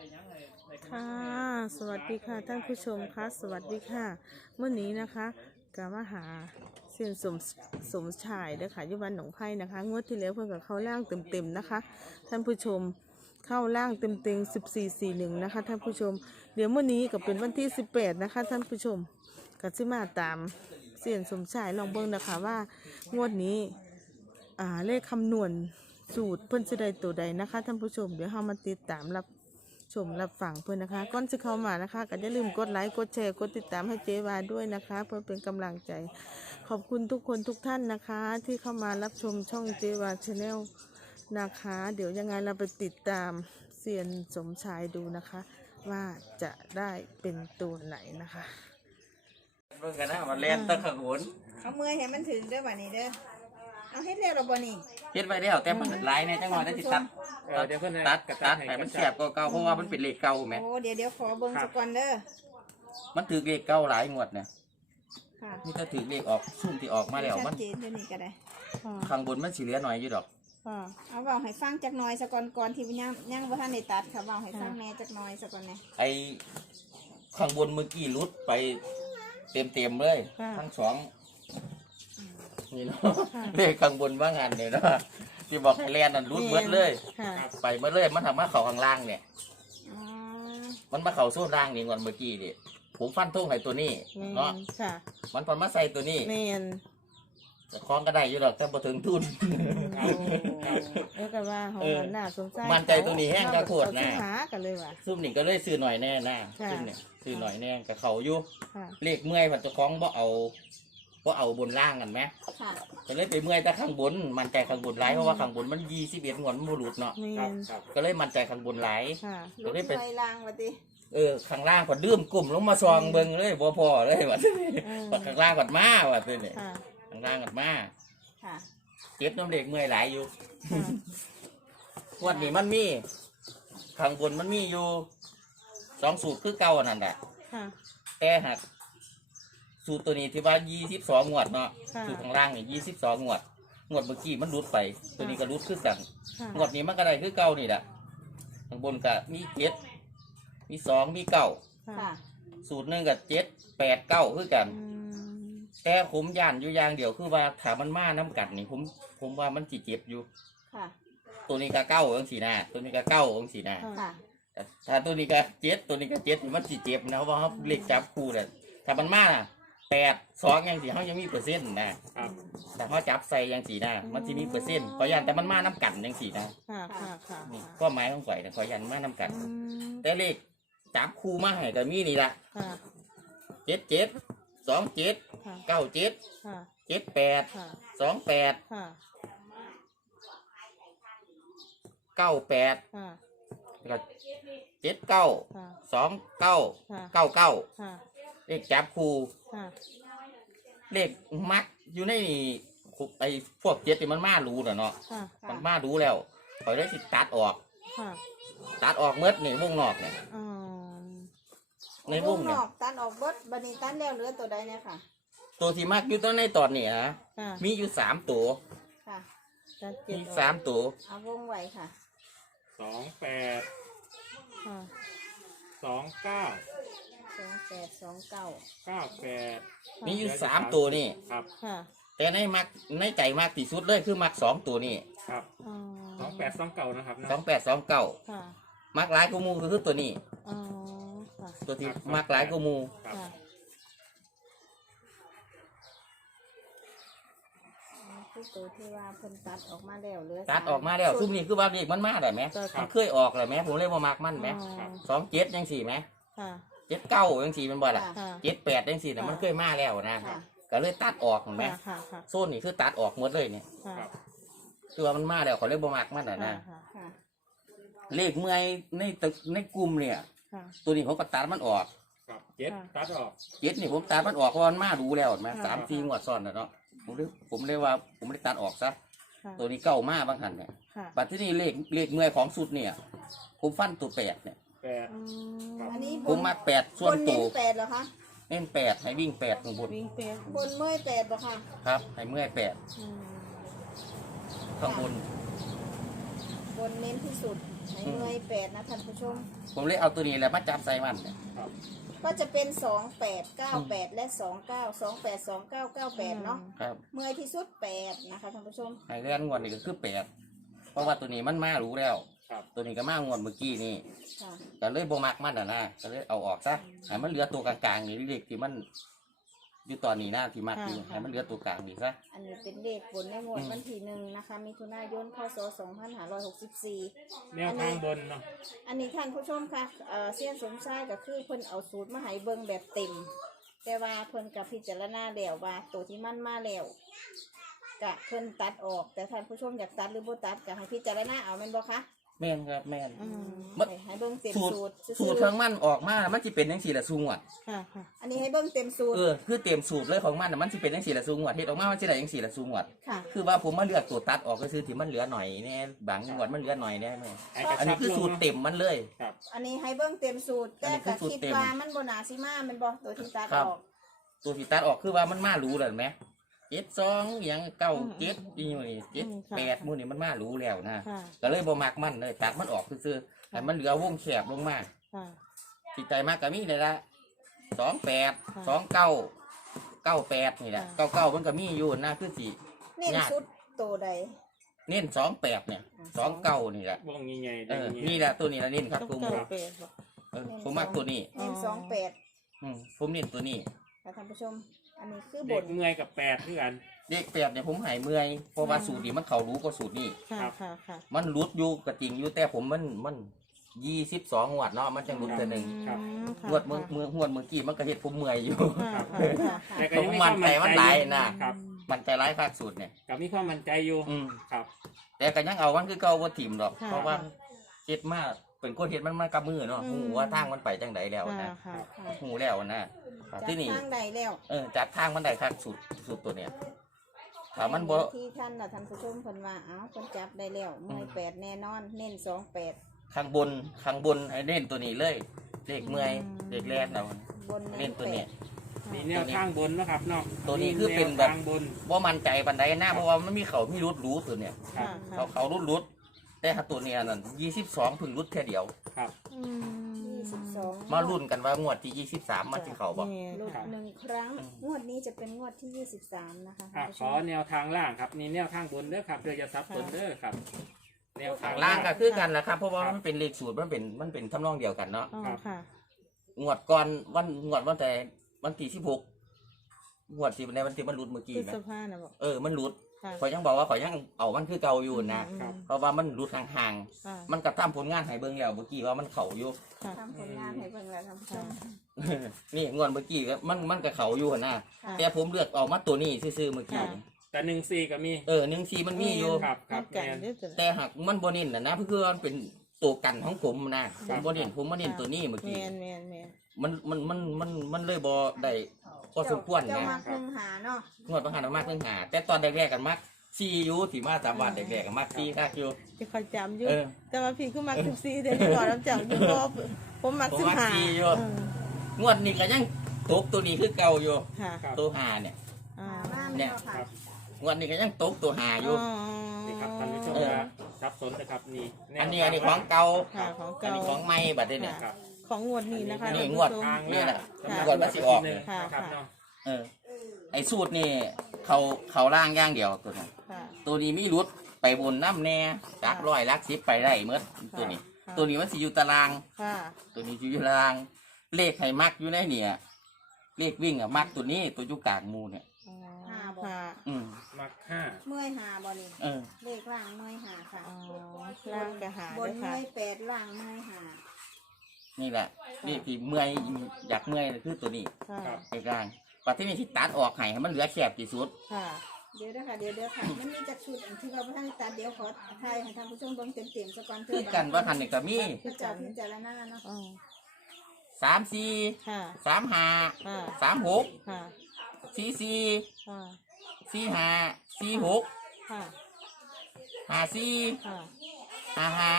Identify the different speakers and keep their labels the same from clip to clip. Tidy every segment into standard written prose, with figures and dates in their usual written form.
Speaker 1: ค่ะสวัสดีค่ะท่านผู้ชมคะสวัสดีค่ะเมื่อนี้นะคะกามาหาเซียนสมชายด้วยค่ะยุวันหนองไผ่นะคะงวดที่แล้วเพิ่งกับเข้าล่างเต็มๆนะคะท่านผู้ชมเข้าล่างเต็ม1441นะคะท่านผู้ชมเดี๋ยวเมื่อนี้ก็เป็นวันที่18นะคะท่านผู้ชมก็จะมาตามเซียนสมชายลองเบิ่งนะคะว่างวดนี้เลขคำนวณสูตรเพิ่นจะได้ตัวใดนะคะท่านผู้ชมเดี๋ยวเรามาติดตามรับฟังเพื่อนนะคะก่อนจะเข้ามานะคะก็อย่าลืมกดไลค์กดแชร์กดติดตามให้เจวาด้วยนะคะเพื่อเป็นกำลังใจขอบคุณทุกคนทุกท่านนะคะที่เข้ามารับชมช่องเจวาชาแนลนะคะเดี๋ยวยังไงเราไปติดตามเซียนสมชายดูนะคะว่าจะได้เป็นตัวไหนนะคะ
Speaker 2: เบิ่งกันนะมันเล่นตะขะโขน
Speaker 3: เอามือให้มันถึงเด้อบัดนี้เด้อเอาเฮ็ดแล้วเราบ่นี่
Speaker 2: เฮ็ดไว้แล้วแต่มันหลายในจังหวะได้สิตัดตัดให้มันแซ่บกว่าเก่าเพราะว่ามันเป็นเลขเก่าแหม
Speaker 3: โอ้เดี๋ยวขอเบิ่งสักก่อนเด้อ
Speaker 2: มันถือเลขเก่าหลายงวดเนี่ย
Speaker 3: ค่ะ
Speaker 2: นี่ถ้าถือเลขออกซุ่มที่ออกมาแล้วมัน
Speaker 3: ชัดเจนเดี๋ยวนี้ก็ได้
Speaker 2: ข้างบนมันสิเหลือหน่อยอยู่ดอก
Speaker 3: เอาเว้าให้ฟังจักหน่อยสักก่อนที่ยังบ่ทันได้ตัดค่ะเว้าให้ฟังแม่จักหน่อยสักก่อนแน่
Speaker 2: ไอ้ข้างบนเมื่อกี้รุดไปเต็มเลยทั้งสองนี่เนาะเลขข้างบนว่างานเนี่ยเนาะที่บอกให้แลนนั่นรุดเบิดเลยไปเบิดเลยมันทำมาเข่าข้างล่างเนี่ยมันมาเข่าโซ่ล่างนี่ก่อนเมื่อกี้นี่ผมฟันทุ่งให้ตัวนี้เนาะมันพอมาใส่ตัวนี้จะคล้องก็ได้อยู่หรอกถ้าพอถึงทุน
Speaker 1: ก็ว่าของหน้าสงสัย
Speaker 2: มันใจตัวนี้แห้งกระโคดนะ
Speaker 1: หากันเลยว่ะ
Speaker 2: ซุ่มนี่ก็เลยซื้อหน่อยแน่นะซุ่มเนี่ยซื้อหน่อยแน่กับเขาอยู่เลขเมื่อยมันจะคล้องบ่เอาบนล่างกันไหมก็เลยไปเมื่อยแต่ข้างบนมันใจข้างบนไหลเพราะว่าข้างบนมัน21งวดมันบุรุษเนาะก็เลยมันใจข้างบนไหล
Speaker 3: ก็เลยไปล่างว่าติ
Speaker 2: ข้างล่างก็ดื่มกลุ่มลงมาซองเบิ่งเลยพอเลยว่าข้างล่างก็มาว่าตัวนี้ข้างล่างก็มาเจ็บน้ำเหล็กเมื่อยหลายอยู่งวดนี้มันมีข้างบนมันมีอยู่2 สูตรคือเก่านั่นแหละแต่หากสูตรตัวนี้ที่ว่า22งวดเนาะสูตรข้างล่างนี่22งวดเมื่อกี้มันรุดไปตัวนี้ก็รุดขึ้นกันงวดนี้มันก็ได้คือเก่านี่แหละข้างบนก็มี7มี2มี9สูตรหนึ่งกับ7 8 9คือกันแต่ผมย่านอยู่อย่างเดียวคือว่าถ้ามันมาน้ำกัดนี่ผมว่ามันจีเจ็บอยู่ตัวนี้ก็9องศาตัวนี้ก็9องศาถ้าตัวนี้ก็7ตัวนี้ก็7มันจีเจ็บนะเพราะว่าเขาเล็กจับคู่เลยถ้ามันมา8 2ยังสีเขายังมีเปอร์เซ็นต์นะแต่เขาจับใส่ยังสีนะมันจะมีเปอร์เซ็นต์ขอยันแต่มันมาน้ำกัดยังสีนะนี่ก็หมายของข่อยขอยันมาน้ำกัดแต่เลขจับคู่มาให้แต่มีนี่แหละ7 2 7 9 7 7 8 2 8 9 8แล้ว7 9 2 9 9 9เลขจับคู่เลขมักอยู่ในไอ้พวก7ที่มันมารู้เนาะมันมารู้แล้วคอยได้สิตัดออกเมื่อนี่วงนอกเนี่ยในวงนอก
Speaker 3: ตัดออกเบิดบัดนี้ตัดแล้วเหลือตัวใดเนี่ยค่ะ
Speaker 2: ตัวที่มากอยู่ตอนในตอนนี้นะมีอยู่3ตัวมี3ตัว
Speaker 3: เอาวงไว้ค่ะ
Speaker 4: 28 29 98
Speaker 2: มีอยู่3ตัวนี่แต่ในใจมากที่สุดเลยคือมัก2ตัวนี่
Speaker 4: ครับ28 29นะครับ
Speaker 2: 28 29มักหลายกูมูคือตัวนี้ตัวที่มักหลายกูมู
Speaker 3: ตัวที่ว่าเพิ่นตัดออกมาแล้ว
Speaker 2: ซุ่มนี่คือว่าเด็กมันมาได้ไหมมันเคยออกเลยไหมผมเลยว่ามักมันไหม27ยัง4ไหม79ยัง4เป็นบ่ล่ะ78ยัง4แต่มันเคยมาแล้วนะก็เลยตัดออกเห็นไหมโซนนี่คือตัดออกหมดเลยเนี่ยตัวมันมาแล้วเขาเลยบ่มักมันนะเลขเมื่อยในกลุ่มเนี่ยตัวนี้ผมก็ตัดมันออก
Speaker 4: 7ตัดออก
Speaker 2: 7นี่ผมตัดมันออกเพราะมันมาดูแล้วไหม3-4 งวดซ้อนเนาะผมเลยว่าผมไม่ได้ตัดออกซะตัวนี้เก่ามากบางหันเนี่ยบัดที่นี่เลขเมื่อยของสุดเนี่ยผมฟันตัว8เนี่ยผมมา8ส่วนตัว
Speaker 3: 8เหรอคะ
Speaker 2: เน้น8ให้วิ่ง8ข้างบน
Speaker 3: บนเมื่อย8เหรอคะ
Speaker 2: ครับให้เมื่อย8ข้างบน
Speaker 3: เน้นที่สุดให้เมื่อยแปดนะท่านผู้ชม
Speaker 2: ผมเลยเอาตัวนี้แหละมาจับใส่มันเนี่ย
Speaker 3: ก็จะเป็น2898และ29282998เนาะ
Speaker 2: ครับ
Speaker 3: เมื่อยที่สุด8นะคะท่านผู้ชม
Speaker 2: ให้เลื่อนงวดนี่ก็คือ8เพราะว่าตัวนี้มันมารู้แล้ว
Speaker 4: ครับ
Speaker 2: ตัวนี้ก็มางวดเมื่อกี้นี่
Speaker 3: ค่ะ
Speaker 2: ก็เลยบ่มักมันนะก็เลยเอาออกซะให้มันเหลือตัวกลางๆนี่เลขที่มันอยู่ตอนนี้นะที่มักอยู่ให้มันเหลือตัวกลางนี่ซะ
Speaker 3: อันนี้เป็นเลขบนในงวดวันที่1นะคะมิถุนายนพศ2564
Speaker 4: แนวทางบนเนาะ
Speaker 3: อันนี้ท่านผู้ชมค่ะเซียนสมชายก็คือเพิ่นเอาสูตรมาให้เบิ่งแบบเต็ม แต่ว่าเพิ่นกับพิจารณาแล้วว่าตัวที่มันมาแล้วกะเพิ่นตัดออก แต่ท่านผู้ชมอยากตัดหรือบ่ตัดก็ให้พิจารณาเอาแม่นบ่คะ
Speaker 2: แม่นครับแม่น
Speaker 3: ให้ให้เบิ่งเต็ม
Speaker 2: สูตร
Speaker 3: สูตร
Speaker 2: สูตรของมันออกมามันสิเป็นจังซี่ละสูงวด
Speaker 1: ค่ะค่ะ
Speaker 3: อันนี้ให้เบิ่งเต็มสูตร
Speaker 2: คือเต็มสูตรเลยของมันน่ะมันสิเป็นจังซี่ละสูงวดเฮ็ดออกมามันสิได้จังซี่ละสูงวด
Speaker 3: ค่ะ
Speaker 2: คือว่าผมมาเลือกตัวตัดออกก็คือที่มันเหลือหน่อยแน่บางงวดมันเหลือหน่อยแน่แม่
Speaker 4: ให้กระ
Speaker 2: อัน
Speaker 4: ชั
Speaker 2: นี้
Speaker 4: บ
Speaker 2: คือ
Speaker 4: ล
Speaker 2: สู
Speaker 4: ง
Speaker 2: ตรเต็มมันเลย
Speaker 4: ครับ
Speaker 3: อันนี้ให้เบิ่งเต็มสูตร
Speaker 2: อัน
Speaker 3: แต่
Speaker 2: นี้คื
Speaker 3: ก็
Speaker 2: อสูตร
Speaker 3: คิด
Speaker 2: เต็ม
Speaker 3: ว่ามันบ่น่าสิมาแม่นบ่ตัวที่ตัด
Speaker 2: ครั
Speaker 3: อบ อก
Speaker 2: ตัวที่ตัดออกคือว่ามันมารู้แล้วไหม72อย่าง9 7อีหยังนี่7 8หมู่นี่มันมารู้แล้วนะ
Speaker 1: ค่ะ
Speaker 2: ก็เลยบ่มักมันเลยตัดมันออกซื่อๆให้มันเหลือวงแคบลงมา
Speaker 1: ค่ะ
Speaker 2: ที่ใจมากก็มีเลยละ28 29 98นี่แหละ99มันก็มีอยู่นะคือสิ
Speaker 3: เน้นสุดตัวใด
Speaker 2: เน้น28เนี่ย29นี่แหละ
Speaker 4: วงใหญ่ๆ
Speaker 2: นี่แหละตัวนี้ละเน้นครับ
Speaker 1: ต้อง
Speaker 2: ผม
Speaker 1: เก้าแปดบอก
Speaker 2: ผมมักตัวนี้
Speaker 3: เน้น28
Speaker 2: ผมเน้นตัวนี้
Speaker 3: ค่ะท่านผู้ชม อันนี้คือบ
Speaker 4: เด็ก
Speaker 3: น
Speaker 4: เมื่อยกับ8คือกัน
Speaker 2: เด็ก8เนี่ยผมหายเมื่อยเพราะว่าสูตรนี้มันเขารู้ก็สูตรนี้
Speaker 1: ค่ะค่ะค่ะ
Speaker 2: มันรุดอยู่กระติงอยู่แต่ผมมัน22งวดเนาะมันจังรุดเทื่อหนึง
Speaker 1: ค่ะ
Speaker 2: งวดงวดเมื่อกี้มันก็เฮ็ดผมเมื่อยอยู่
Speaker 1: ค่ะค่ะ
Speaker 4: แต่ก็
Speaker 2: ผ
Speaker 4: ยั
Speaker 2: ม
Speaker 4: งมีค
Speaker 2: มั่
Speaker 4: วาน ม
Speaker 2: ใจ
Speaker 4: มั่น
Speaker 2: มัน
Speaker 4: ใจ
Speaker 2: หลาย
Speaker 4: อยู่
Speaker 2: นะครับ มันใจร้ายภาคสูตรเนี่ย
Speaker 4: กับมีความมั่นใจอยู่
Speaker 2: อืม
Speaker 4: ครับ
Speaker 2: แต่ก็ยังเอามันคือเก่าบ่ถิ่มดอก เพราะว่าเฮ็ดมาเป็นคนเฮ็ดมันมากับมือเนาะหูว่าทางมันไปจังไดแล้ว
Speaker 1: ค่ะ
Speaker 2: นะ
Speaker 1: ค่ะ
Speaker 3: ค่ะ
Speaker 2: หูแล้วนะ
Speaker 3: จาก
Speaker 2: ที่นี่
Speaker 3: ทางใดแล้ว
Speaker 2: จัดทางมันได้ครับสูตรตัวเนี้ยถ้ามันบ่
Speaker 3: ที่ท่านน่ะท่านผู้ชมเพิ่นว่าเอ้าเพิ่นจับได้แล้วเมื่อย8แน่นอน เน้น28
Speaker 2: ข้างบนให้เน้นตัวนี้เลยเลขเมื่อยเลขแรกนะ
Speaker 3: บน
Speaker 2: เน้นตัวเนี้ย
Speaker 4: มีแนวทางบนนะครับเนาะ
Speaker 2: ตัวนี้คือเป็นแบบ
Speaker 4: วทางบน
Speaker 2: บ่มั่นใจปานใดนะเพราะว่ามันมีเขามีรุดรู้ตัวเนี้ย
Speaker 4: ครับ
Speaker 2: เขารุดแต่ถ้าตัวเนี้ยนั่น22เพิ่งรุดแค่เดียว
Speaker 4: ครับ
Speaker 3: 22
Speaker 2: มาลุ้นกันว่างวดที่23มันสิเข้าบ่
Speaker 3: หลุด1ครั้ง งวดนี้จะเป็นงวดที่23นะคะ
Speaker 4: อ่ะ
Speaker 3: ท่านผู้
Speaker 4: ข
Speaker 3: ช
Speaker 4: อ
Speaker 3: ม
Speaker 4: แนวทางล่างครับนี่แนวทางบนเด้อครับเพื่อจะซับสนเด้อครับ แนวทาง
Speaker 2: ล่างก็คือกันแหละครับเพราะว่ามันเป็นเลขสูตรมันเป็นทำนองเดียวกันเนาะ
Speaker 1: อ๋อค่ะ
Speaker 2: งวดก่อนวันแต่วันที่16งวดที่ในวันที่มันรุดเมื่อกี้
Speaker 1: พฤ
Speaker 2: ไหม
Speaker 1: ษภาน่ะบอก
Speaker 2: มันรุด
Speaker 1: ค่ะ
Speaker 2: ข่อยยังบอกว่าข่อยยังเอามันคือเก่าอยู่นะ
Speaker 1: อืม
Speaker 2: เพราะว่ามันรุดห่าง
Speaker 1: ค่ะ
Speaker 2: ๆมันกระทำผลงานให้เบิ่งแล้วเมื่อกี้ว่ามันเข่าอยู่
Speaker 1: ค่ะ
Speaker 3: ทำผลงานให้เบิ่งแล้วท่านผู้ชม
Speaker 2: นี่งวดเมื่อกี้ก็มันก็เข่าอยู่นะ
Speaker 3: ค่ะ
Speaker 2: แต่ผมเลือกออกมาตัวนี้ซื่อๆเมื่อกี้
Speaker 4: แต่14ก็มี
Speaker 2: 14มันมีอยู่
Speaker 4: ครับครับ
Speaker 1: กัน
Speaker 4: แม่น
Speaker 1: เด้อจ้ะ
Speaker 2: แต่หากมันบ่เน้นนะเพื่อมันเป็นตัวกันของผมนะผมบ่เน้นผมมาเน้นตัวนี้เมื่อ
Speaker 1: แม
Speaker 2: กี้
Speaker 1: นแมนแมน
Speaker 2: มันเลยบ่ได้พอสมควร
Speaker 3: เจ้า
Speaker 2: นะ
Speaker 3: มัก1หาเนาะ
Speaker 2: งวดประหารมากเพิ่งหา แต่ตอนแรกๆกันมักซีอยู่ที่มา3วันแรกๆกันมักซีคักอยู่
Speaker 1: ที่คอยจำอยู่
Speaker 2: เออ
Speaker 1: แต่ว่าพี่คือมัก14เดือนก่อนรับจังอยู่ก็ผมมัก
Speaker 2: ผมมัก
Speaker 1: 15
Speaker 2: 4อยู่ งวดนี้ก็ยังตกตัวนี้คือเก่าอยู่
Speaker 1: ค่ะ
Speaker 2: ตัวหาเนี่ย
Speaker 1: อ่า
Speaker 3: หามา
Speaker 2: เนี่
Speaker 3: แม่
Speaker 2: ย
Speaker 3: นบ่ค่ะ
Speaker 4: ครับ
Speaker 2: งวดนี้ก็ยังตกตัวหาอยู่
Speaker 4: นี่ครับท่านผู้ชม
Speaker 2: เออ
Speaker 4: นะซับสนนะครับนี่แว
Speaker 2: อันนี้ของเก่า
Speaker 1: ค่ะของ
Speaker 2: อัน
Speaker 1: เก่า
Speaker 2: นี้ของใหม่บัดนี้เนี่ย
Speaker 4: ครับ
Speaker 1: ของงวดนี้นะคะ
Speaker 2: นี่
Speaker 1: ท่าน
Speaker 2: ง
Speaker 1: ผู้
Speaker 2: วด
Speaker 1: ชม
Speaker 4: ทาง
Speaker 2: นี่
Speaker 4: ล่าง
Speaker 2: แหละ
Speaker 4: สำรับ
Speaker 2: ก่อนมาสิออก
Speaker 4: หนึ่ง
Speaker 1: ค่ะ
Speaker 4: นะครับเนาะ
Speaker 2: ไอ้สูตรนี่เขาล่างอย่างเดียวตัวนี้
Speaker 1: ค่ะ
Speaker 2: ตัวนี้มีรุดไปบนน้ำแน่จักร้อยลักสิบไปได้เมื่อตัวนี้
Speaker 1: ค่ะ
Speaker 2: ตัวนี้มันสิอยู่ตาราง
Speaker 1: ค่ะ
Speaker 2: ตัวนี้อยู่ตาราง เลขให้มักอยู่ในเนี่ยเลขวิ่งอะมักตัวนี้ตัวอยู่กลางหมูเนี่ย
Speaker 1: อ๋อ
Speaker 3: ห้าบ่
Speaker 1: ค่ะ
Speaker 2: อืม
Speaker 4: มัก5
Speaker 3: เมื่อยหาบ่นี่
Speaker 2: เออ
Speaker 3: เลขล่างเมื่อยหาค่ะ
Speaker 1: อ๋อล่างกะหา
Speaker 3: บน
Speaker 1: ด้วยค่ะ
Speaker 3: เมื่อย8ล่างเมื่อยหา
Speaker 2: นี่แหละเลขที่เมื่อยอยากเมื่อยคือตัวนี้
Speaker 1: ค่ะ
Speaker 4: ครับ
Speaker 2: ในกลางปัจจุบันที่ตัดออกให้มันเหลือแคบที่สุด
Speaker 1: ค่ะ
Speaker 3: เดี๋ยวนะคะเดี๋ยวค่ะมันมีจักชุดอันที่เราบ่ทันได้ตัดเดี๋ยวขอถ่ายให้ท่านผู้ชมเบิ่งเต็มๆซะก่อน
Speaker 2: คือกันว่าทันนี่ก็มี
Speaker 3: เพื่อจะพิจารณาเนาะ
Speaker 1: อ๋อ
Speaker 2: 34
Speaker 1: ค่ะ
Speaker 2: 35
Speaker 1: ค่ะ
Speaker 2: 36
Speaker 1: ค่ะ
Speaker 2: 44
Speaker 1: ค่ะ
Speaker 2: 45 46
Speaker 1: ค่ะ
Speaker 2: 54
Speaker 1: ค่ะ
Speaker 2: 55
Speaker 1: ค่ะ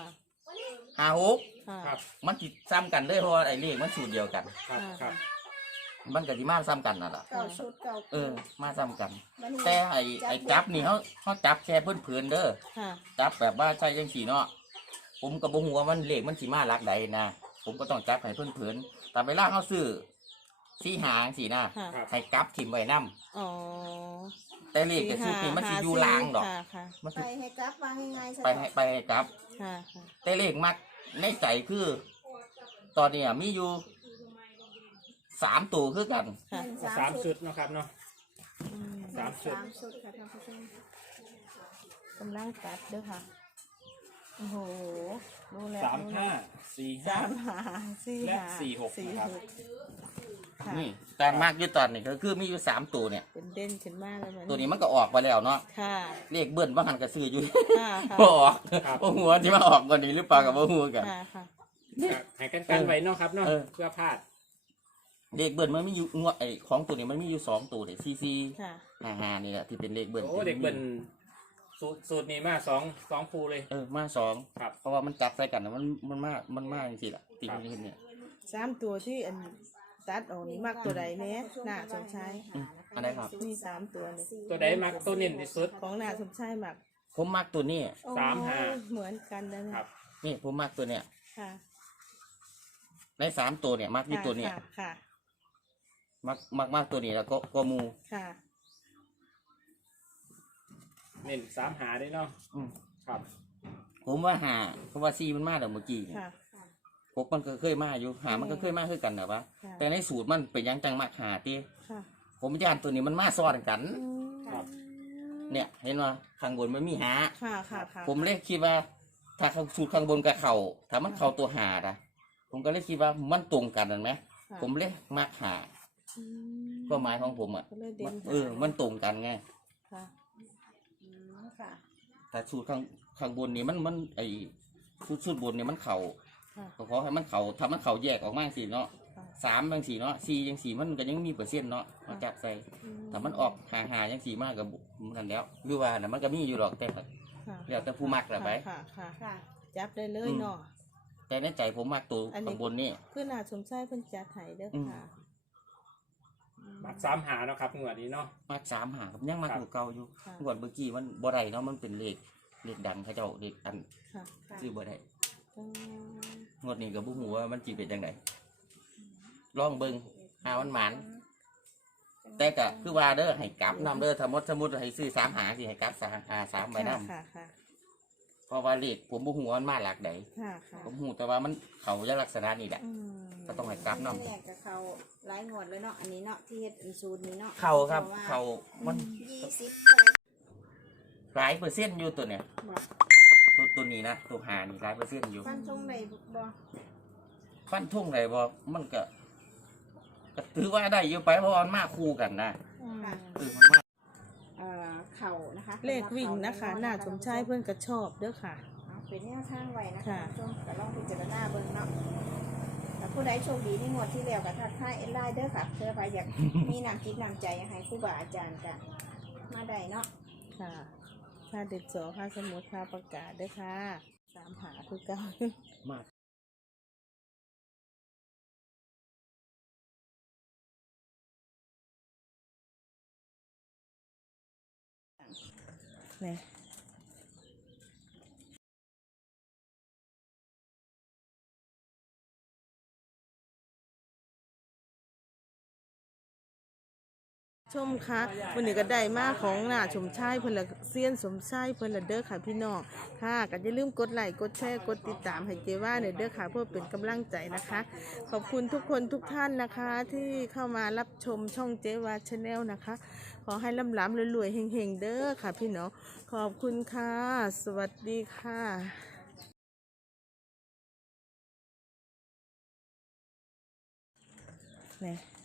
Speaker 2: 56
Speaker 1: ค่ะ
Speaker 4: ครับ
Speaker 2: มันจิซ้ำกันเลยเพราะว่าไอ้เลขมันสูตรเดียวกัน
Speaker 4: ครับครับ
Speaker 2: มันก็สิมาซ้ำกันน่ะล่ะ
Speaker 3: เก้าชุดเก้า
Speaker 2: มาซ้ำกัน
Speaker 3: บัดนี้
Speaker 2: แต่ไอ้จับนี่เขาจับแค่เพื่อนๆเด้อ
Speaker 1: ค่ะ
Speaker 2: จับแบบว่าใช่ยังสีเนาะผมก็บ่ฮู้ว่ามันเลขมันสิมาหลักใดนะผมก็ต้องจับให้เพิ่นๆแต่เวลาเฮาซื้อสีหางสินะ
Speaker 1: ค่ะ
Speaker 4: ครับ
Speaker 2: ให้กลับถิ่มไว้นํ
Speaker 1: อ๋อ
Speaker 2: แต่เลขแต่ชุดนี้มันสิอยู่ล่างดอก
Speaker 1: ค่ะค่ะ
Speaker 2: มัน
Speaker 3: ไป
Speaker 2: สิ
Speaker 3: ให้กลับว่าง่ายๆซะ
Speaker 2: ไปให้กลับ
Speaker 1: ค่ะค่ะ
Speaker 2: แต่เลขมักในใจคือ ตอนนี้มีอยู่3ตัวคือกัน
Speaker 1: ค่ะ
Speaker 4: สามชุดเนาะครับเนาะ
Speaker 1: อืม
Speaker 4: สามชุด
Speaker 3: สามชุดค่ะท่านผู้ชม
Speaker 1: กำลังตัดเด้อค่ะโอ้โหรู้แล้ว
Speaker 4: สามห้าสี่ห้า
Speaker 1: สามหาสี่
Speaker 4: และ
Speaker 1: หา
Speaker 4: สี่หกนะครับ
Speaker 1: ค่ะ
Speaker 2: นี่แต่มากอยู่ตอนนี้ก็คือมีอยู่3ตัวเนี่ย
Speaker 1: เป็นเด่นขึ้นมากแล้วมัน
Speaker 2: ตัวนี้มันก็ออกไปแล้วเนาะ
Speaker 1: ค่ะ
Speaker 2: เลขเบิ้ลว่าหันกระซื้ออยู่
Speaker 1: ค่ะค่ะ
Speaker 2: บ่ออก
Speaker 4: ครับ
Speaker 2: บ่หัวที่มาออกกว่านี้หรือเปล่ากับบ่ฮู้กัน
Speaker 1: ค่ะค่ะ
Speaker 4: ครับให้กันไว้เนาะครับเนาะ
Speaker 2: เออ
Speaker 4: เพื่อพลาด
Speaker 2: เลขเบิ้ลมันมีอยู่งวดไอ้ของตัวนี้มันมีอยู่2ตัวเนี่ยซี
Speaker 1: ค่ะ
Speaker 2: 55นี่แหละที่เป็นเลขเบิ้ล
Speaker 4: โอ้เด็กเบิ่นสูตรนี้มาสองคูเลย
Speaker 2: มาสอง
Speaker 4: ครับ
Speaker 2: เพราะว่ามันจับใส่กันน่ะมันมากจริงๆล่ะติดอยู่ที่เนี่ย
Speaker 1: สามตัวที่อันตัดออกนี่มากตัวใดเนี้ยหน้าสมชาย
Speaker 2: อันไหนครับ
Speaker 1: มีสามตัวนี่
Speaker 4: ตัวใดมักตัวเน้นที่สุด
Speaker 1: ของหน้าสมชายมาก
Speaker 2: ผมมักตัวนี้
Speaker 1: โอ้
Speaker 4: สามหา
Speaker 1: เหมือนกันนะเนี่ย
Speaker 4: ครับ
Speaker 2: นี่ผมมักตัวเนี้ย
Speaker 1: ค่ะ
Speaker 2: ใน3ตัวเนี่ยมักอยู่ตัวเนี้ย
Speaker 1: ค่ะค่ะ
Speaker 2: มักตัวนี้แล้วก็หมู
Speaker 1: ค่ะ
Speaker 4: เน้นสามหาได้เนาะ
Speaker 2: อืม
Speaker 4: ครับ
Speaker 2: ผมว่าเพราะว่าซีมันมาแล้วเมื่อกี้เนี่ย
Speaker 1: ค่ะ
Speaker 2: พกมันก็เคยมาอยู่มันก็เคยมาคือกันนะวะ
Speaker 1: ค่ะ
Speaker 2: แต่ในสูตรมันเป็นหยังจังมักหาตี
Speaker 1: ค่ะ
Speaker 2: ผมย่านตัวนี้มันมาซ้อนกัน
Speaker 1: อืม
Speaker 4: ครับ
Speaker 2: เนี่ยเห็นว่าข้างบนมันมีหา
Speaker 1: ค่ะค่ะค่ะ
Speaker 2: ผมเลยคิดว่า ถ้าสูตรข้างบนกับเขาถ้ามันเข้าตัวหาดะผมก็เลยคิดว่ามันตรงกันนั่นไหม
Speaker 1: ค่ะ
Speaker 2: ผมเลยมักหา
Speaker 1: อืม
Speaker 2: ก็หมายของผมอ่ะ
Speaker 1: ก็เลยเด่น
Speaker 2: มันตรงกันไง
Speaker 1: ค่ะ
Speaker 3: อืมค่ะ
Speaker 2: แต่สูตรข้างบนนี่มันไอสูตรบนนี่มันเข่า
Speaker 1: ค่ะ
Speaker 2: ก็ขอให้มันเข่าถ้ามันเข่าแยกออกมาสิเนาะ
Speaker 1: ค่ะ
Speaker 2: 3จัง4เนาะ4จัง4มันก็ยังมีเปอร์เซ็นต์เนาะมาจับใส่
Speaker 1: อืม
Speaker 2: แต่มันออกหาจัง4มากกับนั่นแล้วหรือว่าน่ะมันก็มีอยู่หรอกแต่ก็
Speaker 1: ค่ะ
Speaker 2: แล้วแต่ผู้มักแหละไป
Speaker 1: ค่ะค่ะ
Speaker 3: ค่ะ
Speaker 1: จับได้เลยเนาะ
Speaker 2: แต่ในใจผมมักตัว
Speaker 1: อันนี้
Speaker 2: ข้างบนนี่
Speaker 1: เพื่อนอาสมชายเพิ่นจัดให้เด้อ
Speaker 2: อืม
Speaker 1: ค่ะ
Speaker 4: มักสามหาเนาะครับงวดนี้เนาะ
Speaker 2: มัก3หาครับยังมัก
Speaker 4: ครับ
Speaker 2: ตัวเก่าอยู่
Speaker 1: ค่ะ
Speaker 2: งวดเมื่อกี้มันบ่ได้เนาะมันเป็นเลขดังเขาเจ้าเลขอัน
Speaker 1: ค่ะ
Speaker 3: ค่ะ
Speaker 2: ซื้อบ่ได้
Speaker 1: อืม
Speaker 2: งวดนี้ก็บ่ฮู้ว่ามันสิเป็นจังไดลองเบิ่งหามันหมานแต่ก็คือว่าเด้อให้กลับนำเด้อสมมุติให้ซื้อ3หาสิให้กลับ3ใบนำ
Speaker 1: ค่ะค่ะ
Speaker 2: เพราะว่าเลขผมบ่ฮู้ว่ามันมาหลักใด
Speaker 1: ค่ะค่ะ
Speaker 2: ผมฮู้แต่ว่ามันเข้าจะลักษณะนี้แหละ
Speaker 1: อืม
Speaker 2: ก็ต้องให้กลับนำ
Speaker 3: แรกกับเขาหลายงวดเลยเนาะอันนี้เนาะที่เฮ็ดอันสูตรนี้เนาะ
Speaker 2: เข้าครับเข้ามัน
Speaker 3: 20
Speaker 2: หลายเปอร์เซ็นต์อยู่ตัวเนี่ย
Speaker 3: บอก
Speaker 2: ตัวนี้นะตัวหานี่หลายเปอร์เซ็นต์อยู่
Speaker 3: ฟันทงได้บ่
Speaker 2: ฟันทุ่งไหนบ่มันก็ถือว่าได้อยู่ไปเพราะว่ามันมาคู่กันนะ
Speaker 1: อืม
Speaker 2: มันมา
Speaker 3: เข่านะคะ
Speaker 1: เลขวิ่งนะคะหน้าสมชายเพิ่นก็ชอบเด้อค่ะ
Speaker 3: เอาเป็นแนวทางไว้นะคะ
Speaker 1: ค่ะ
Speaker 3: ช่วงก็ลองพิจารณาเบิ่งเนาะแต่ผู้ใดโชคดีที่งวดที่แล้วก็ทักทายเอ็นไลน์เด้อค่ะเพื่อใครอยาก มีน้ำจิตน้ำใจให้ครูบาอาจารย์กันมาได้เนาะ
Speaker 1: ค่ะค่าเด็ดสอค่าสมุดค่าประกาศเด้อค่ะสามหาคือเก่า
Speaker 2: มาก
Speaker 1: นี่ชมค่ะวันนี้ก็ได้มาของหน้าสมชายเพิ่นละเซียนสมชายเพิ่นละเด้อค่ะพี่น้องค่ะก็อย่าลืมกดไลค์กดแชร์กดติดตามให้เจว่าหน่อยเด้อค่ะเพื่อเป็นกำลังใจนะคะ ขอบคุณทุกคนทุกท่านนะคะ ที่เข้ามารับชมช่องเจว่าชาแนลนะคะ ขอให้ร่ำรวยๆเฮงๆเด้อค่ะพี่น้องขอบคุณค่ะ สวัสดีค่ะนี่